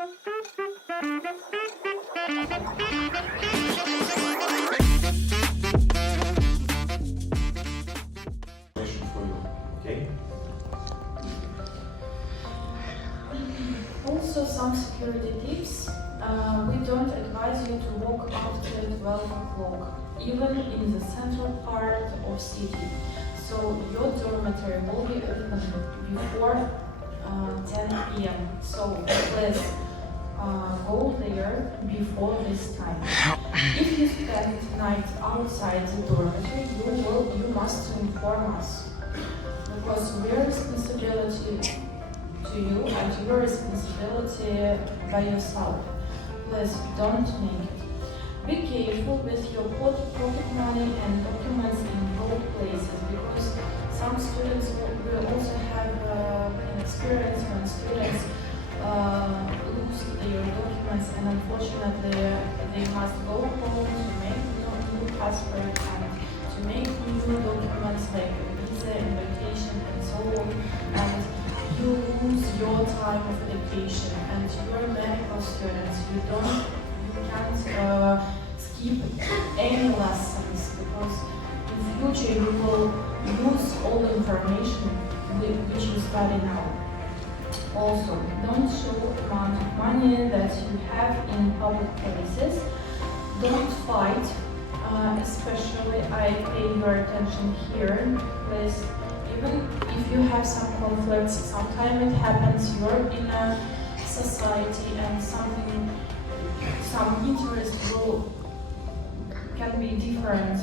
Also, some security tips. We don't advise you to walk after 12 o'clock, even in the central part of city. So your dormitory will be open before 10 p.m. So please go there before this time. If you spend night outside the dormitory, you must inform us, because we are responsibility to you and your responsibility by yourself. Please don't make it. Be careful with your pocket money and documents in both places, because some students will also have an experience when students lose their documents, and unfortunately they must go home to make new passport and to make new documents like visa, invitation, and so on. And you lose your time of education, and you're medical students. You can't skip any lessons, because in future you will lose all the information which you study now. Also, don't show amount of money that you have in public places. Don't fight, especially I pay your attention here, please. Even if you have some conflicts, sometimes it happens, you're in a society and some interest can be different.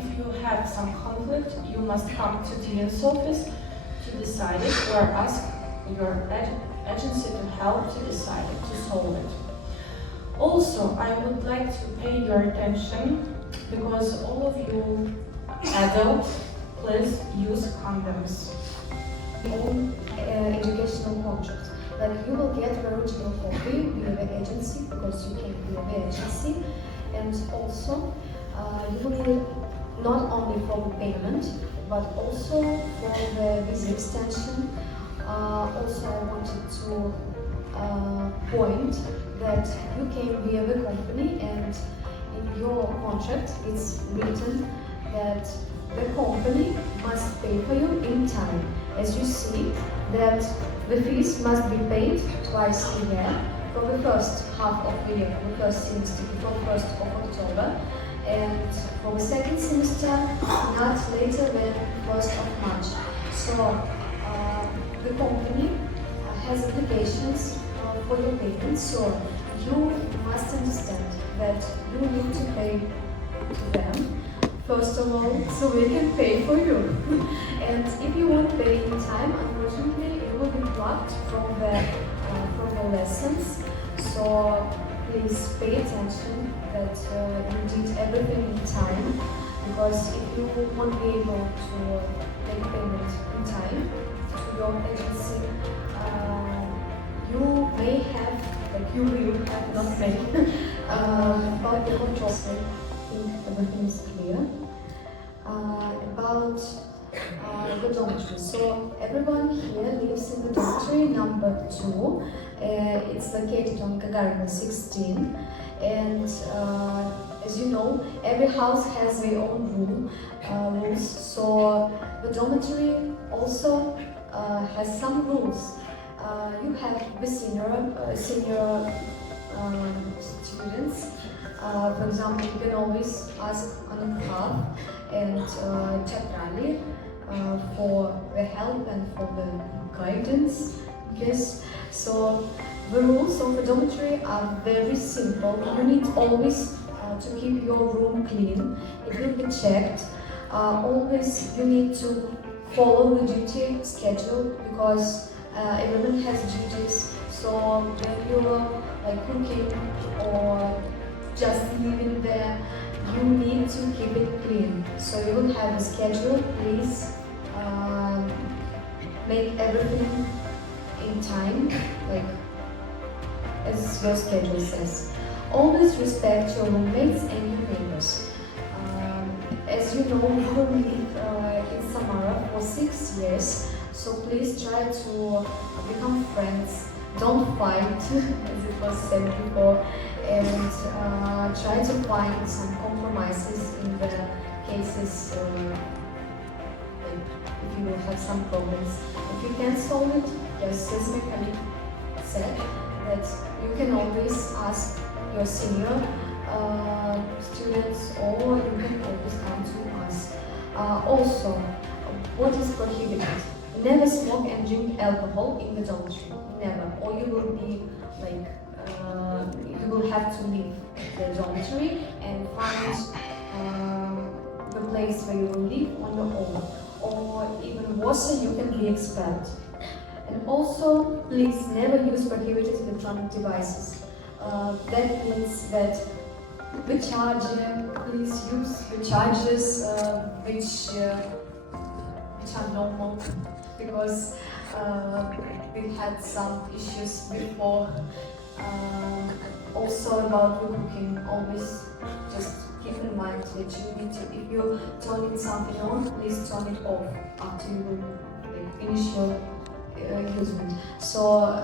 If you have some conflict, you must come to dean's office to decide it, or ask your agency to help to decide it, to solve it. Also, I would like to pay your attention, because all of you adults, please use condoms. Own educational contract. Like, you will get the original copy via the agency, because you came via the agency, and also you will need not only for the payment but also for the visa extension. Also, I wanted to point that you came via the company, and in your contract it's written that the company must pay for you in time. As you see, that the fees must be paid twice a year, for the first half of the year, for the first semester before 1st of October, and for the second semester not later than 1st of March. So the company has obligations for your payments, so you must understand that you need to pay to them first of all, so we can pay for you. And if you won't pay in time, unfortunately, you will be blocked from the lessons. So please pay attention that you did everything in time, because if you won't be able to make payment in time to your agency, you may have, like you will have, not many, about the control. I think everything is clear. About the dormitory. So everyone here lives in the dormitory number 2. It's located on Gagarin 16, and as you know, every house has their own rules. So the dormitory also has some rules. You have the senior students. For example, you can always ask Anukha and Chatrali for the help and for the guidance. Yes. So the rules of the dormitory are very simple. You need always to keep your room clean. It will be checked. Always you need to follow the duty schedule, because everyone has duties. So when you're like cooking or just living there, you need to keep it clean. So you will have a schedule. Please make everything in time, like as your schedule says. Always respect your roommates and your neighbors. As you know, we will live in Samara for 6 years, so please try to become friends. Don't fight, as it was said before, and try to find some compromises in the cases like if you will have some problems. If you can solve it, yes, as my colleague said, that you can always ask your senior students, or you can always come to us. Also, what is prohibited? Never smoke and drink alcohol in the dormitory. Never. Or you will be like, you will have to leave the dormitory and find the place where you will live on your own. Or even worse, you can be expelled. And also, please never use prohibited electronic devices. That means that the charger, please use the chargers which are normal, because we had some issues before. Also about the cooking, always just keep in mind that you need to, if you turn something on, please turn it off after you finish your usement. So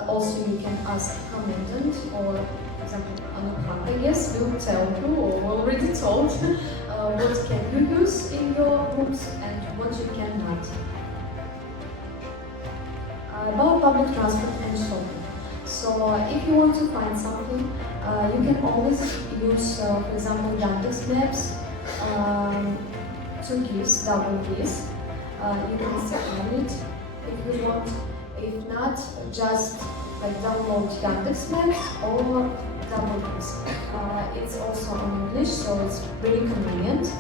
also you can ask commandant, or for example Anuprat, yes, will tell you, or already told what can you use in your rooms and what you cannot. About public transport and shopping. So if you want to find something, you can always use, for example, Yandex Maps, two keys, double keys. You can set on it if you want. If not, just like download Yandex Maps or double keys. It's also in English, so it's really convenient.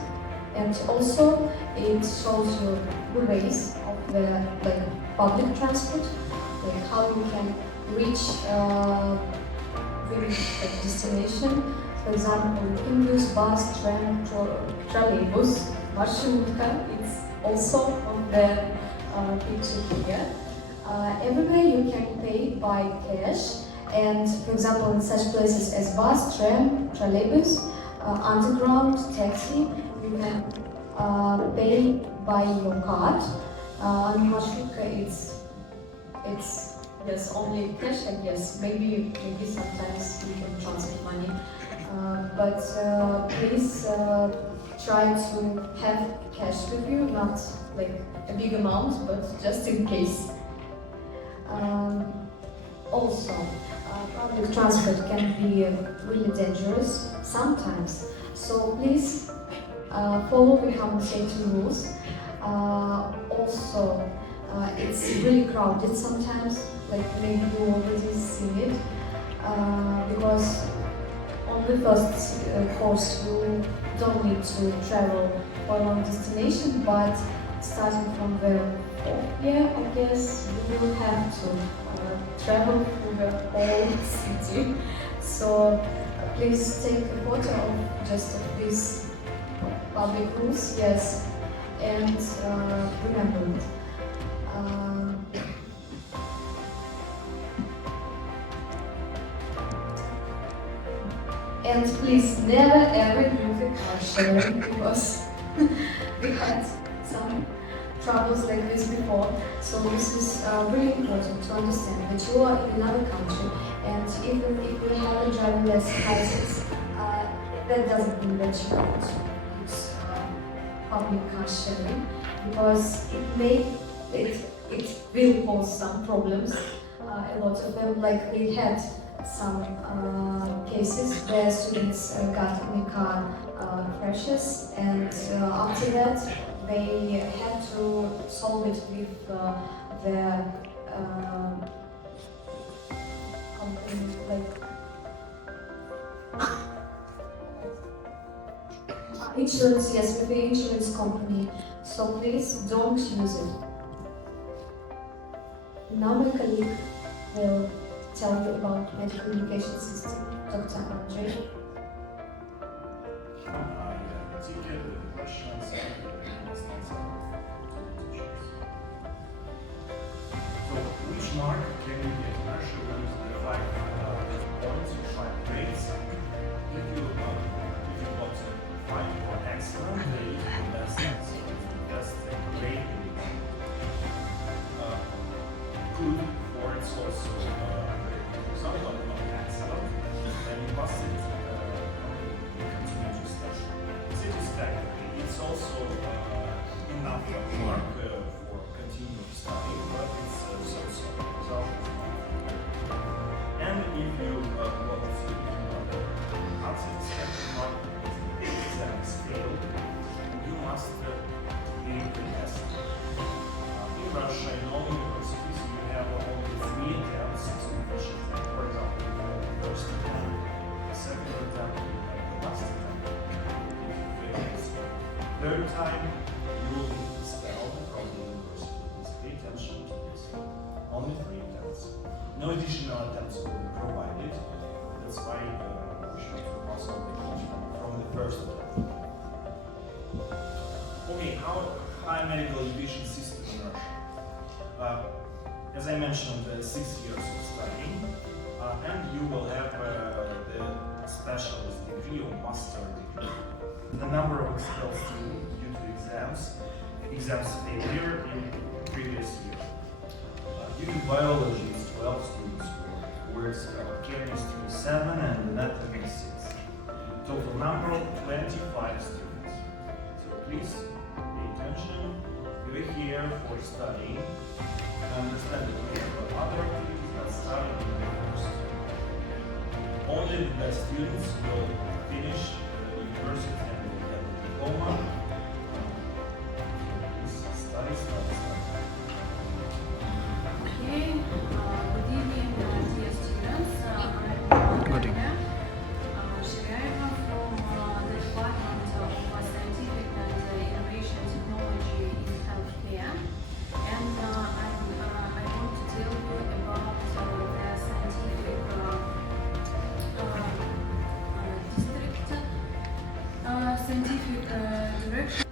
And also, it shows you the ways of the public transport, like how you can reach the destination. For example, you can use bus, tram, trolleybus, marshrutka. It's also on the picture here. Everywhere you can pay by cash, and for example, in such places as bus, tram, trolleybus, underground, taxi, you can pay by your card. On marshrutka, it's yes, only cash, I guess. Maybe sometimes you can transfer money, but please try to have cash with you, not like a big amount, but just in case. Also, public transport can be really dangerous sometimes, so please follow the common safety rules. Also, it's really crowded sometimes, like maybe you already seen it, because on the first course you don't need to travel for a long destination, but starting from the fourth year, I guess, you will have to travel through the whole city. So please take a photo of just of these public rules, yes, and remember it. And please never ever use a car sharing, because we had some troubles like this before. So this is really important to understand that you are in another country, and even if you have a driverless license, that doesn't mean that you can't use public car sharing, because it will cause some problems. A lot of them, like we had some cases where students got in a car crashes, and after that they had to solve it with the company, like insurance, yes, with the insurance company. So please don't use it. Now my colleague will tell you about medical education system, Dr. Andrei. Which mark can you get? Actually, use the 5 points or 5 grades. If you got 5 for excellent, they use the best grade. Good, or it's also for example, And if you want to answer the second part, the exam is failed, you must give the test. In Russia, in all universities, you have only 3 attempts to finish it. For example, you have the first attempt, the second attempt, you have the last attempt. If you fail this third time, you will be expelled from the university. Please pay attention to this. Only 3 attempts. No additional attempts will be provided. That's why we should pass all the course from the first attempt. Okay, our high medical education system in Russia. As I mentioned, 6 years of studying, and you will have the specialist degree or master degree. The number of expelled students due to exams failure in previous year. Due to biology, it's 12 students words chemistry 7 and anatomy 6. Total number of 25 students. So please pay attention. You are here for studying. Understand that we have other activities that start in the university. Only the best students will finish the university and will get the diploma. Please study. Okay, good evening, dear students. I'm Shireva from the Department of Scientific and Innovation Technology in Healthcare, and I want to tell you about the scientific district, scientific direction